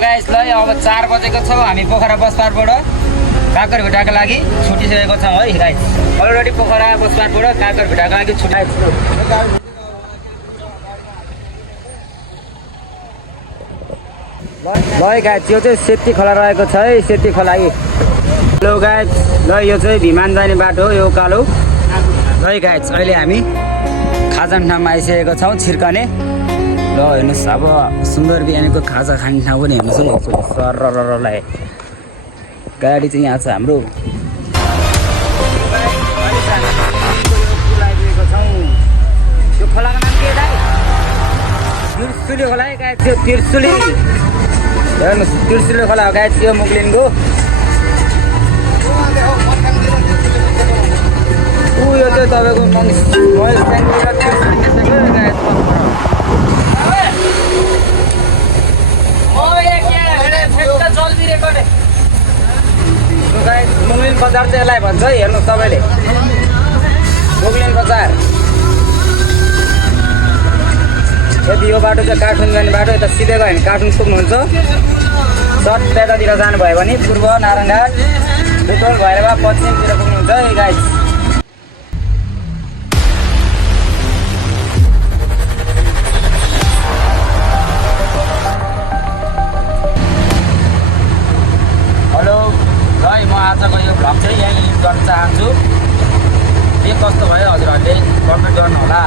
guys ल अब 4 बजेको छ हामी पोखरा बस पार्कबाट काकरभिटाको लागि छुटिसकेको छौँ है गाइस अलरेडी पोखरा बस पार्कबाट काकरभिटाको लागि छुटाएको ल गाइस यो चाहिँ सेती खोला रहेको छ है सेती खोला हेलो गाइस ल यो चाहिँ विमान जाने बाटो हो यो उकालो ल गाइस अहिले हामी खाजान ठाउँमा आइसकेको छौँ छिर्कने ल हेर्नुहोस् अब सुन्दर बिहानीको खाजा खाने ठाउँ पनि हेर्नुहोस् है सररलाई गाडी चाहिँ यहाँ छ हाम्रो यो खोलाको नाम के दाइ तिर्सुली खोला है गाइस यो तिर्सुली हेर्नुहोस् तिर्सुली खोला हो गाइस यो मुगलिनको यो चाहिँ तपाईँको मुगलिन बजार चाहिँ यसलाई भन्छ है हेर्नुहोस् तपाईँले मुगलिन बजार यदि यो बाटो चाहिँ काठमाडौँ जाने बाटो यता सिधै गयो भने काठमाडौँ पुग्नुहुन्छ सट त्यतातिर जानुभयो भने पूर्व नारायणघाट बुटोल भएर पश्चिमतिर पुग्नुहुन्छ है गाइस आजको यो भ्लग चाहिँ यहीँ गर्न चाहन्छु के कस्तो भयो हजुरहरूले कमेन्ट गर्नु होला